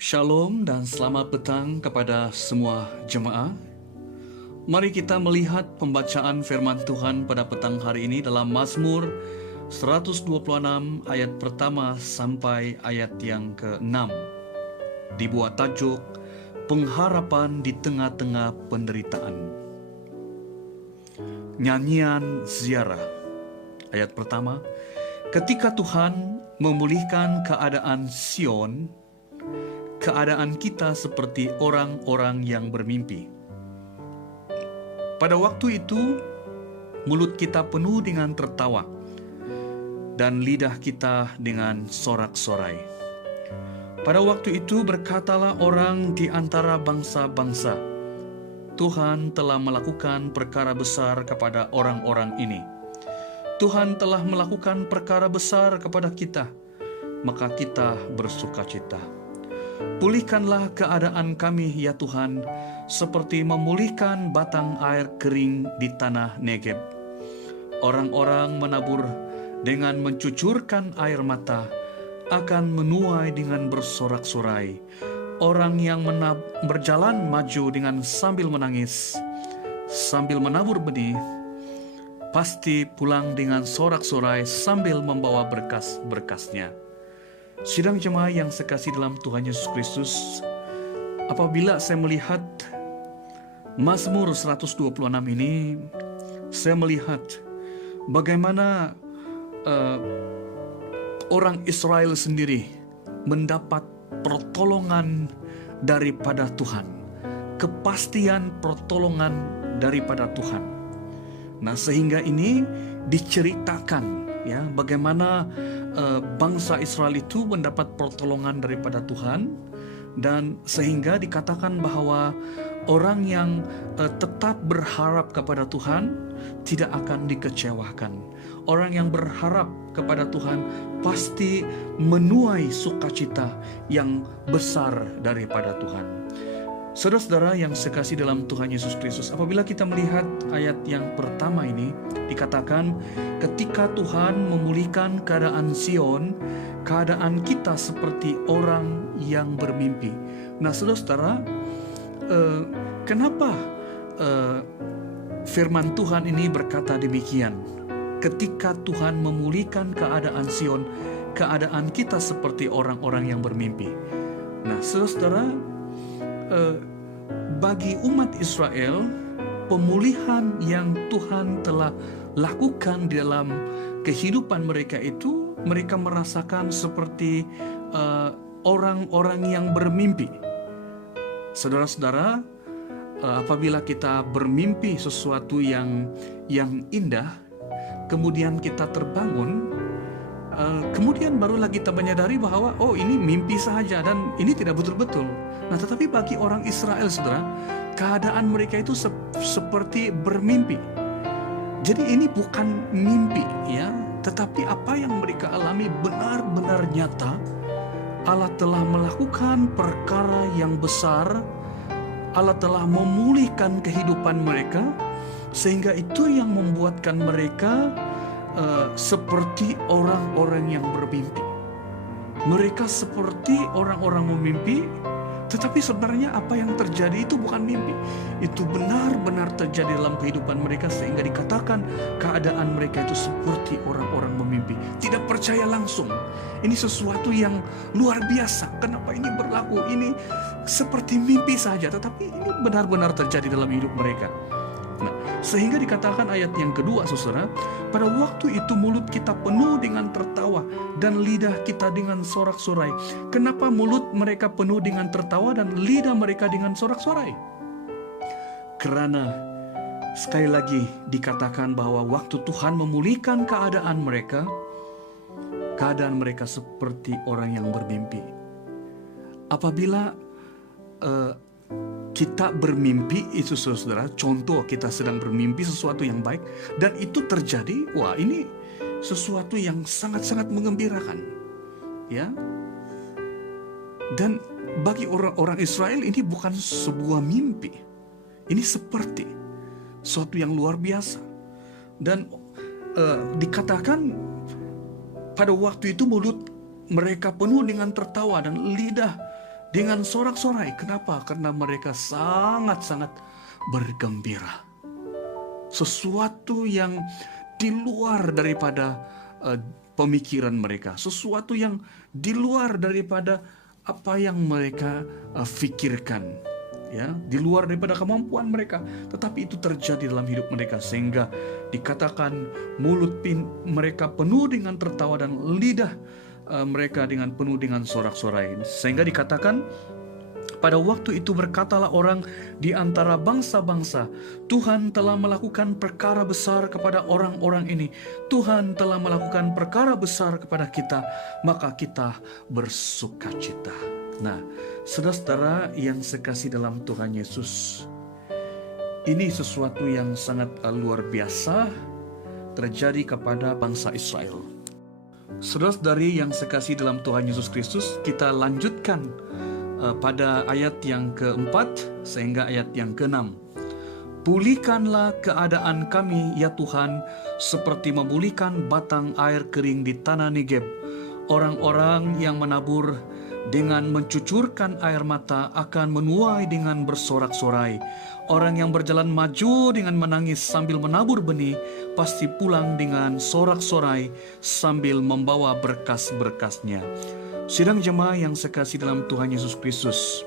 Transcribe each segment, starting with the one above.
Shalom dan selamat petang kepada semua jemaat. Mari kita melihat pembacaan firman Tuhan pada petang hari ini dalam Mazmur 126 ayat pertama sampai ayat yang ke-6. Dibuat tajuk Pengharapan di Tengah-Tengah Penderitaan. Nyanyian ziarah. Ayat pertama, ketika Tuhan memulihkan keadaan Sion, keadaan kita seperti orang-orang yang bermimpi. Pada waktu itu, mulut kita penuh dengan tertawa, dan lidah kita dengan sorak-sorai. Pada waktu itu berkatalah orang di antara bangsa-bangsa, Tuhan telah melakukan perkara besar kepada orang-orang ini. Tuhan telah melakukan perkara besar kepada kita, maka kita bersukacita. Pulihkanlah keadaan kami, ya Tuhan, seperti memulihkan batang air kering di tanah Negeb. Orang-orang menabur dengan mencucurkan air mata akan menuai dengan bersorak-sorai. Orang yang berjalan maju dengan sambil menangis, sambil menabur benih, pasti pulang dengan sorak-sorai sambil membawa berkas-berkasnya. Sidang jemaat yang sekasih dalam Tuhan Yesus Kristus, apabila saya melihat Mazmur 126 ini, saya melihat bagaimana orang Israel sendiri mendapat pertolongan daripada Tuhan, kepastian pertolongan daripada Tuhan. Nah, sehingga ini diceritakan ya bagaimana bangsa Israel itu mendapat pertolongan daripada Tuhan, dan sehingga dikatakan bahwa orang yang tetap berharap kepada Tuhan tidak akan dikecewakan. Orang yang berharap kepada Tuhan pasti menuai sukacita yang besar daripada Tuhan. Saudara-saudara yang sekasih dalam Tuhan Yesus Kristus, apabila kita melihat ayat yang pertama ini, dikatakan ketika Tuhan memulihkan keadaan Sion, keadaan kita seperti orang yang bermimpi. Nah, saudara-saudara, kenapa firman Tuhan ini berkata demikian? Ketika Tuhan memulihkan keadaan Sion, keadaan kita seperti orang-orang yang bermimpi. Nah, saudara-saudara, bagi umat Israel, pemulihan yang Tuhan telah lakukan di dalam kehidupan mereka itu, mereka merasakan seperti orang-orang yang bermimpi. Saudara-saudara, apabila kita bermimpi sesuatu yang indah, kemudian kita terbangun, kemudian barulah kita menyadari bahwa ini mimpi saja dan ini tidak betul-betul. Nah, tetapi bagi orang Israel, saudara, keadaan mereka itu seperti bermimpi. Jadi ini bukan mimpi ya, tetapi apa yang mereka alami benar-benar nyata. Allah telah melakukan perkara yang besar. Allah telah memulihkan kehidupan mereka, sehingga itu yang membuatkan mereka seperti orang-orang yang bermimpi. Mereka seperti orang-orang memimpi, tetapi sebenarnya apa yang terjadi itu bukan mimpi. Itu benar-benar terjadi dalam kehidupan mereka, sehingga dikatakan keadaan mereka itu seperti orang-orang memimpi. Tidak percaya langsung. Ini sesuatu yang luar biasa. Kenapa ini berlaku? Ini seperti mimpi saja, tetapi ini benar-benar terjadi dalam hidup mereka. Nah, sehingga dikatakan ayat yang kedua, saudara, pada waktu itu mulut kita penuh dengan tertawa dan lidah kita dengan sorak-sorai. Kenapa mulut mereka penuh dengan tertawa dan lidah mereka dengan sorak-sorai? Karena sekali lagi dikatakan bahwa waktu Tuhan memulihkan keadaan mereka seperti orang yang bermimpi. Apabila kita bermimpi itu, saudara, contoh kita sedang bermimpi sesuatu yang baik dan itu terjadi, wah, ini sesuatu yang sangat-sangat mengembirakan ya. Dan bagi orang-orang Israel ini bukan sebuah mimpi, ini seperti sesuatu yang luar biasa. Dan dikatakan pada waktu itu mulut mereka penuh dengan tertawa dan lidah dengan sorak-sorai. Kenapa? Karena mereka sangat-sangat bergembira. Sesuatu yang di luar daripada pemikiran mereka, sesuatu yang di luar daripada apa yang mereka pikirkan, ya, di luar daripada kemampuan mereka, tetapi itu terjadi dalam hidup mereka, sehingga dikatakan mulut mereka penuh dengan tertawa dan lidah mereka penuh dengan sorak-sorai. Sehingga dikatakan, pada waktu itu berkatalah orang di antara bangsa-bangsa, Tuhan telah melakukan perkara besar kepada orang-orang ini. Tuhan telah melakukan perkara besar kepada kita, maka kita bersukacita. Nah, saudara-saudara yang sekasih dalam Tuhan Yesus, ini sesuatu yang sangat luar biasa terjadi kepada bangsa Israel. Saudara-saudari yang sekasih dalam Tuhan Yesus Kristus, kita lanjutkan pada ayat yang keempat sehingga ayat yang keenam. Pulihkanlah keadaan kami ya Tuhan, seperti memulihkan batang air kering di tanah Negeb. Orang-orang yang menabur dengan mencucurkan air mata akan menuai dengan bersorak-sorai. Orang yang berjalan maju dengan menangis sambil menabur benih, pasti pulang dengan sorak-sorai sambil membawa berkas-berkasnya. Sidang jemaah yang sekasih dalam Tuhan Yesus Kristus,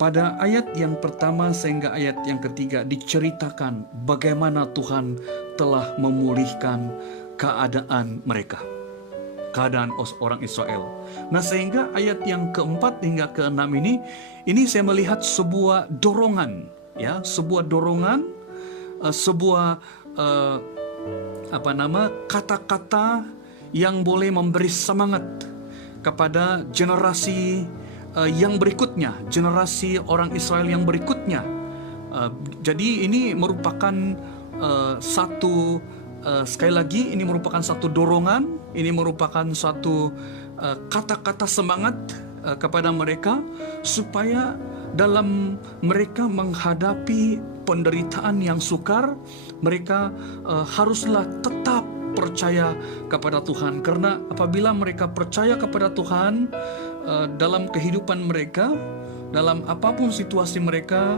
pada ayat yang pertama sehingga ayat yang ketiga diceritakan bagaimana Tuhan telah memulihkan keadaan mereka, keadaan orang Israel. Nah, sehingga ayat yang keempat hingga keenam ini saya melihat sebuah dorongan, ya, sebuah dorongan, kata-kata yang boleh memberi semangat kepada generasi yang berikutnya, generasi orang Israel yang berikutnya. Jadi ini merupakan sekali lagi, ini merupakan satu dorongan, ini merupakan satu kata-kata semangat kepada mereka, supaya dalam mereka menghadapi penderitaan yang sukar, mereka haruslah tetap percaya kepada Tuhan. Karena apabila mereka percaya kepada Tuhan dalam kehidupan mereka, dalam apapun situasi mereka,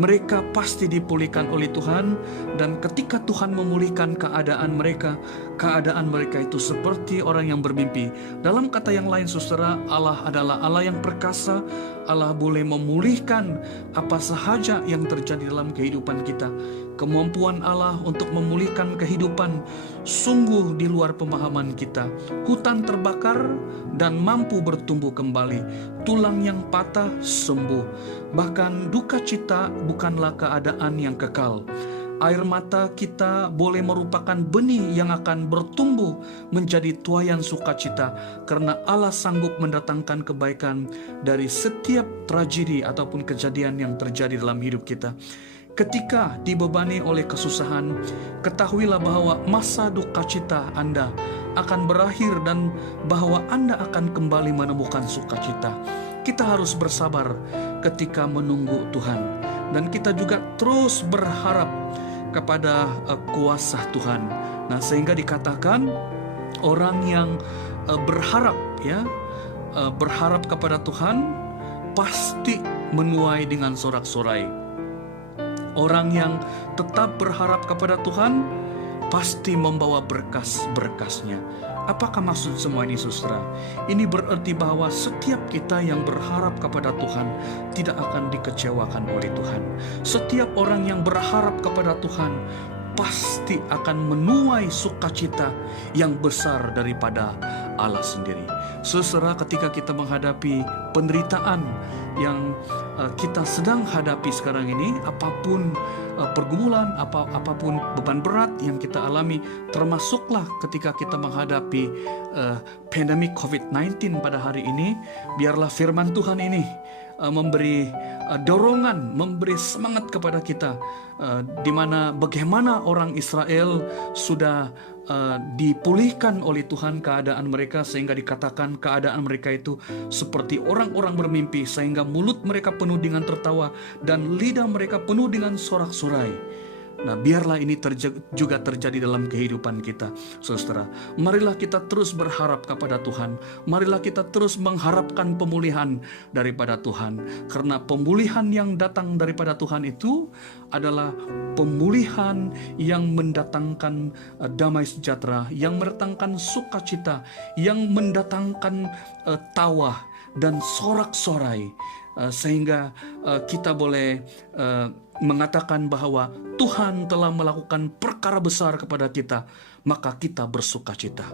mereka pasti dipulihkan oleh Tuhan. Dan ketika Tuhan memulihkan keadaan mereka itu seperti orang yang bermimpi. Dalam kata yang lain, saudara, Allah adalah Allah yang perkasa. Allah boleh memulihkan apa sahaja yang terjadi dalam kehidupan kita. Kemampuan Allah untuk memulihkan kehidupan sungguh di luar pemahaman kita. Hutan terbakar dan mampu bertumbuh kembali. Tulang yang patah sembuh. Bahkan duka cita bukanlah keadaan yang kekal. Air mata kita boleh merupakan benih yang akan bertumbuh menjadi tuaian sukacita, karena Allah sanggup mendatangkan kebaikan dari setiap tragedi ataupun kejadian yang terjadi dalam hidup kita. Ketika dibebani oleh kesusahan, ketahuilah bahwa masa duka cita Anda akan berakhir dan bahwa Anda akan kembali menemukan sukacita. Kita harus bersabar ketika menunggu Tuhan, dan kita juga terus berharap kepada kuasa Tuhan. Nah, sehingga dikatakan orang yang berharap kepada Tuhan pasti menuai dengan sorak-sorai. Orang yang tetap berharap kepada Tuhan pasti membawa berkas-berkasnya. Apakah maksud semua ini, saudara? Ini berarti bahwa setiap kita yang berharap kepada Tuhan tidak akan dikecewakan oleh Tuhan. Setiap orang yang berharap kepada Tuhan pasti akan menuai sukacita yang besar daripada Allah sendiri. Saudara, ketika kita menghadapi penderitaan yang kita sedang hadapi sekarang ini, apapun pergumulan, apapun beban berat yang kita alami, termasuklah ketika kita menghadapi pandemi COVID-19 pada hari ini, biarlah firman Tuhan ini memberi dorongan, memberi semangat kepada kita, di mana bagaimana orang Israel sudah dipulihkan oleh Tuhan keadaan mereka, sehingga dikatakan keadaan mereka itu seperti orang-orang bermimpi, sehingga mulut mereka penuh dengan tertawa dan lidah mereka penuh dengan sorak-sorai. Nah, biarlah ini juga terjadi dalam kehidupan kita, saudara. Marilah kita terus berharap kepada Tuhan. Marilah kita terus mengharapkan pemulihan daripada Tuhan. Karena pemulihan yang datang daripada Tuhan itu adalah pemulihan yang mendatangkan damai sejahtera, yang mendatangkan sukacita, yang mendatangkan tawa dan sorak-sorai. Sehingga kita boleh mengatakan bahwa Tuhan telah melakukan perkara besar kepada kita, maka kita bersukacita.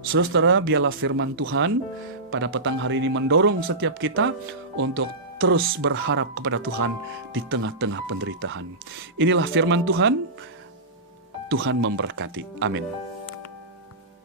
Saudara, biarlah firman Tuhan pada petang hari ini mendorong setiap kita untuk terus berharap kepada Tuhan di tengah-tengah penderitaan. Inilah firman Tuhan. Tuhan memberkati. Amin.